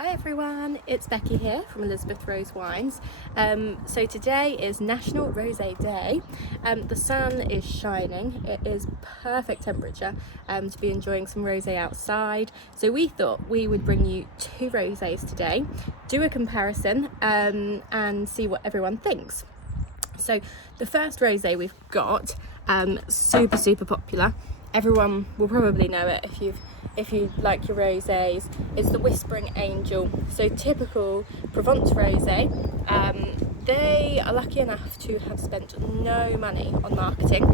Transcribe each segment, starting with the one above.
Hi everyone, it's Becky here from Elizabeth Rose Wines. So today is National Rosé Day. The sun is shining, it is perfect temperature to be enjoying some rosé outside. So we thought we would bring you two rosés today, do a comparison and see what everyone thinks. So the first rosé we've got, super popular. Everyone will probably know it if you like your rosés. It's the Whispering Angel. So typical Provence rosé. They are lucky enough to have spent no money on marketing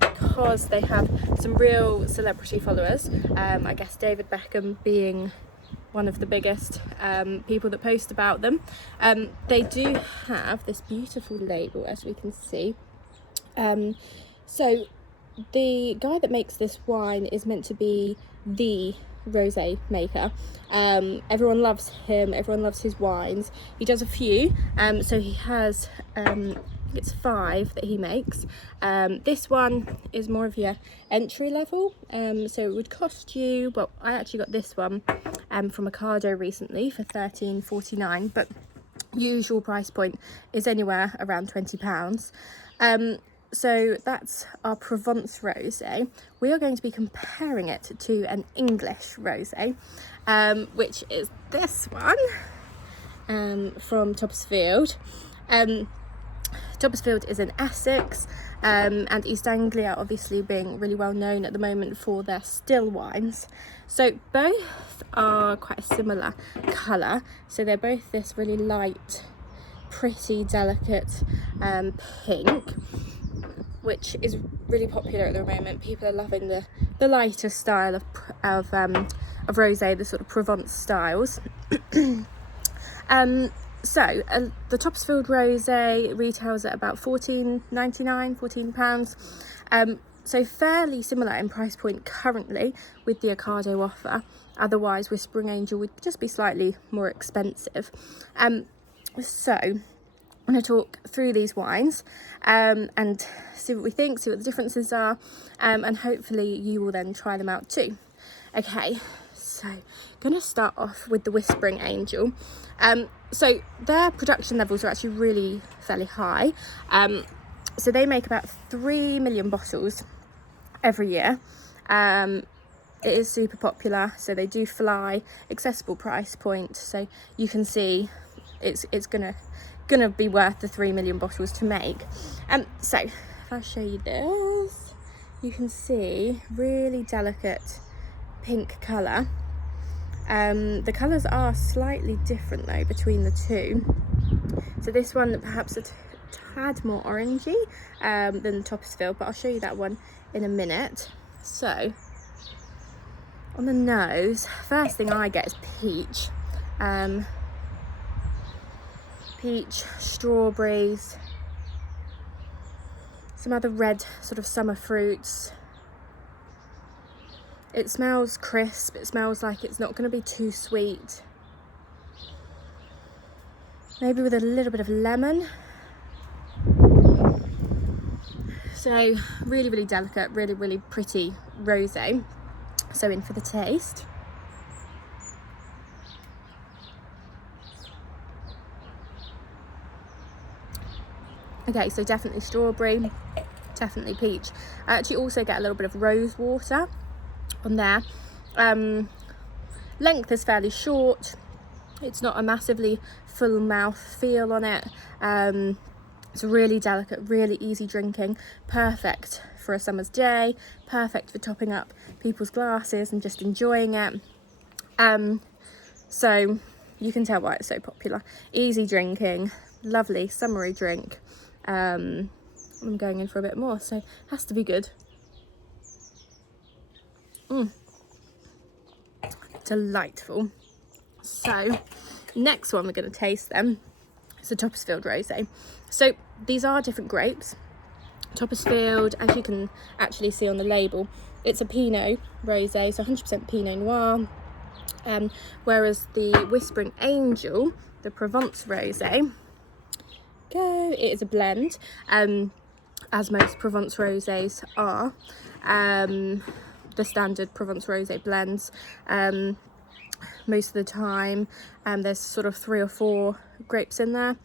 because they have some real celebrity followers. I guess David Beckham being one of the biggest people that post about them. They do have this beautiful label, as we can see. So the guy that makes this wine is meant to be the rosé maker. Everyone loves him, everyone loves his wines. He does a few, so he has it's 5 that he makes. This one is more of your entry level, so it would cost you, well, I actually got this one from Ocado recently for £13.49, but usual price point is anywhere around £20. So that's our Provence rosé. We are going to be comparing it to an English rosé, which is this one from Topsfield. Topsfield is in Essex, and East Anglia obviously being really well known at the moment for their still wines. So both are quite a similar colour, so they're both this really light, pretty delicate pink, which is really popular at the moment. People are loving the lighter style of rosé, the sort of Provence styles. So the Topsfield rosé retails at about £14.99. So fairly similar in price point currently with the Ocado offer. Otherwise, Whispering Angel would just be slightly more expensive. So I'm going to talk through these wines and see what we think, see what the differences are, and hopefully you will then try them out too. Okay, so I'm going to start off with the Whispering Angel. So their production levels are actually really fairly high. So they make about 3 million bottles every year. It is super popular, so they do fly, accessible price point, so you can see it's gonna be worth the 3 million bottles to make. So if I show you this, you can see really delicate pink colour. The colours are slightly different though between the two. So this one perhaps a tad more orangey than Topsfield, but I'll show you that one in a minute. So on the nose, first thing I get is peach. Peach, strawberries, some other red sort of summer fruits. It smells crisp, it smells like it's not going to be too sweet. Maybe with a little bit of lemon. So really delicate, really pretty rosé. So in for the taste. Okay, so definitely strawberry, definitely peach. I actually also get a little bit of rose water on there. Length is fairly short. It's not a massively full mouth feel on it. It's really delicate, really easy drinking, perfect for a summer's day, perfect for topping up people's glasses and just enjoying it. So you can tell why it's so popular. Easy drinking, lovely summery drink. I'm going in for a bit more, so it has to be good. Delightful. So next one we're going to taste them is the Topsfield rosé. So these are different grapes. Topsfield, as you can actually see on the label, it's a Pinot rosé, so 100% Pinot Noir, whereas the Whispering Angel, the Provence rosé, it is a blend, as most Provence rosés are. The standard Provence rosé blends, most of the time. There's sort of 3 or 4 grapes in there.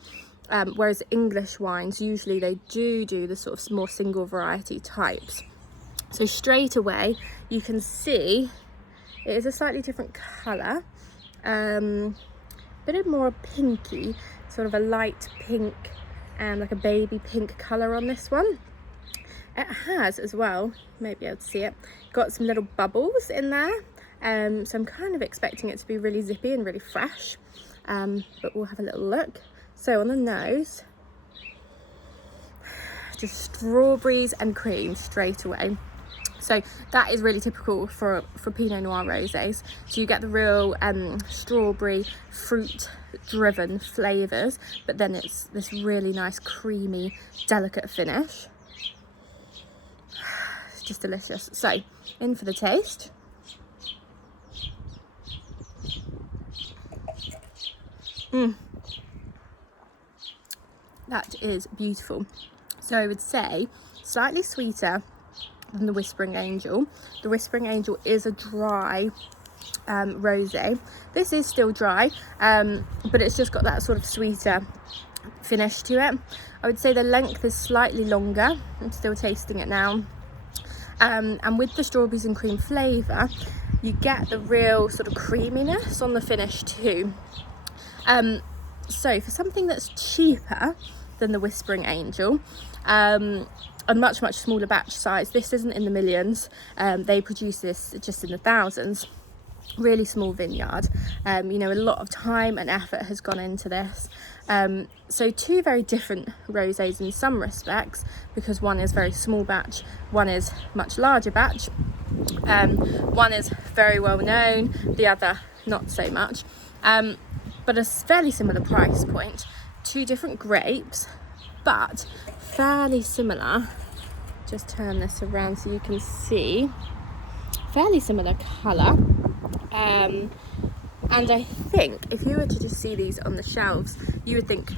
Whereas English wines, usually they do the sort of more single variety types. So straight away you can see it is a slightly different colour, bit of more pinky, sort of a light pink and like a baby pink colour on this one. It has as well, maybe able to see it, got some little bubbles in there, so I'm kind of expecting it to be really zippy and really fresh, but we'll have a little look. So on the nose, just strawberries and cream straight away. So that is really typical for Pinot Noir rosés. So you get the real strawberry fruit driven flavours, but then it's this really nice creamy delicate finish. It's just delicious. So in for the taste. That is beautiful. So I would say slightly sweeter than the Whispering Angel. The Whispering Angel is a dry rosé. This is still dry, but it's just got that sort of sweeter finish to it. I would say the length is slightly longer. I'm still tasting it now. And with the strawberries and cream flavour, you get the real sort of creaminess on the finish too. So for something that's cheaper than the Whispering Angel, a much smaller batch size, this isn't in the millions, they produce this just in the thousands, really small vineyard, you know, a lot of time and effort has gone into this. So 2 very different rosés in some respects, because one is very small batch, one is much larger batch, one is very well known, the other not so much, but a fairly similar price point. 2 different grapes, but fairly similar. Just turn this around so you can see. Fairly similar colour. And I think if you were to just see these on the shelves, you would think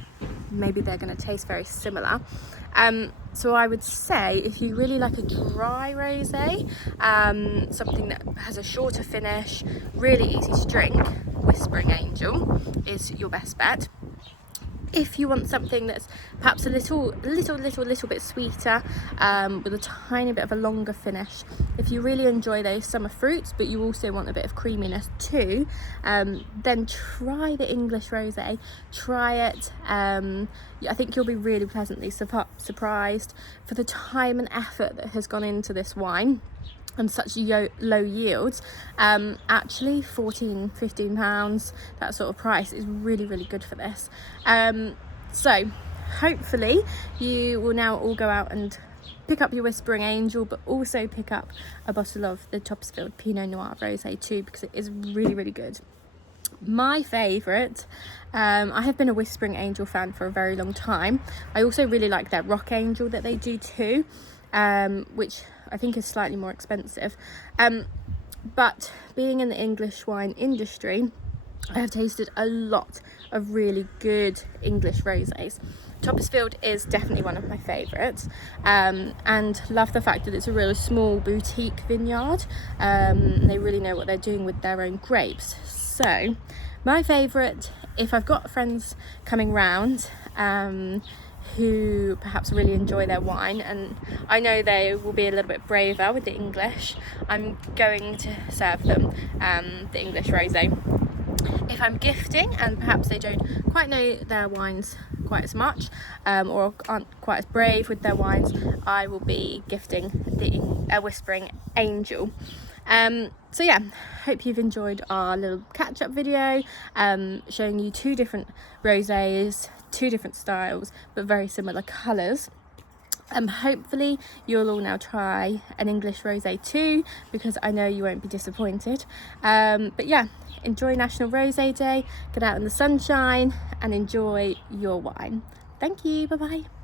maybe they're going to taste very similar. So I would say if you really like a dry rosé, something that has a shorter finish, really easy to drink, Whispering Angel is your best bet. If you want something that's perhaps a little bit sweeter, with a tiny bit of a longer finish, if you really enjoy those summer fruits but you also want a bit of creaminess too, then try the English rosé. Try it. I think you'll be really pleasantly surprised for the time and effort that has gone into this wine and such low yields. Actually 14-15 pounds, that sort of price is really good for this. So hopefully you will now all go out and pick up your Whispering Angel, but also pick up a bottle of the Topsfield Pinot Noir rosé too, because it is really good. My favourite, I have been a Whispering Angel fan for a very long time. I also really like their Rock Angel that they do too, which I think is slightly more expensive. But being in the English wine industry, I have tasted a lot of really good English rosés. Topsfield is definitely one of my favourites, and love the fact that it's a really small boutique vineyard. They really know what they're doing with their own grapes. So my favourite, if I've got friends coming round who perhaps really enjoy their wine, and I know they will be a little bit braver with the English, I'm going to serve them the English rosé. If I'm gifting and perhaps they don't quite know their wines quite as much, or aren't quite as brave with their wines, I will be gifting the Whispering Angel. So yeah, hope you've enjoyed our little catch-up video, showing you 2 different rosés, 2 different styles, but very similar colours. Hopefully you'll all now try an English rosé too, because I know you won't be disappointed. But yeah, enjoy National Rosé Day, get out in the sunshine and enjoy your wine. Thank you, bye bye.